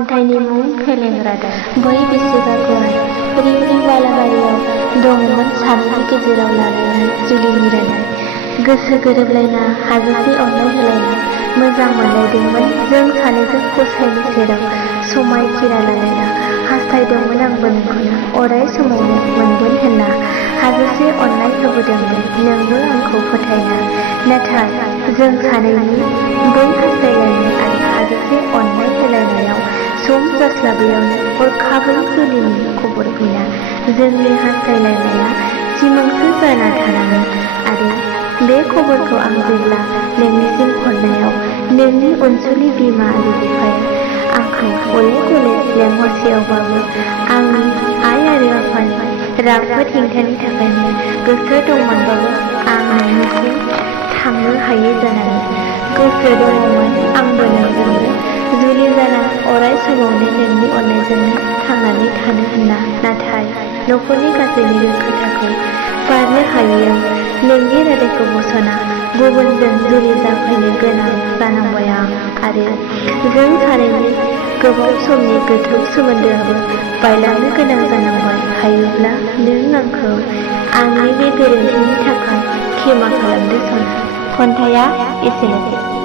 खन्थाइनि मुं फेलें रादाब। बै बेसेबा गुवार रिउ रिउ बालाबारियाव दङमोन सानैनि गेजेराव लालायनाय जुलिनि रादाय। गोसो गोरोबलायना हाजासे अननाय होलायना मोजां मोनलायदोंमोन जों सानैजों गसाइनि सेराव समाय खिरा लालायना। हास्थायदोंमोन आंबो नोंखौनो अराय समावनो मोनगोन होनना। हाजासे अननाय होबोदोंमोन नोंबो आंखौ फोथायना। नाथाय जों सानैनि बै हास्थायलायनाय आरो हाजासे अननाय होलायनायाव सम जास्लाबैयावनो हरखाबै जुलिनि खबर फैना जोंनि हास्थायलायनाया सिमांसो जाना थानाङो। आरो बे खबरखौ आं जेब्ला नोंनिसिम हरनायाव नोंनि अनसुलि बिमा आरो बिफाया आंखौ गले गले लेंहरसेयावबाबो आंनि आइ आरो आफानि राफोद हेंथानि थाखायनो गोसो दंमोनबाबो आं नोंनिसिम थांनो हायै जानानै गोसो दङमोन आंबो नोंजोंनो जुलि जाना अराय समावनो नोंनि अननायजोंनो थांनानै थानो होनना। नाथाय नखरनि गासैनिबो खोथाखौ बारनो हायैयाव नोंनि रादायखौ बसना गुबुनजों जुलि जाफैनो गोनां जानांबाय आं। आरो जों सानैनि गोबाव समनि गोथौ सोमोन्दोआबो बायलांनो गोनां जानांबाय। हायोब्ला नों आंखौ आंनि बे गोरोन्थिनि थाखाय क्षेमा खालामदो सना। खन्थाइया एसेनोसै।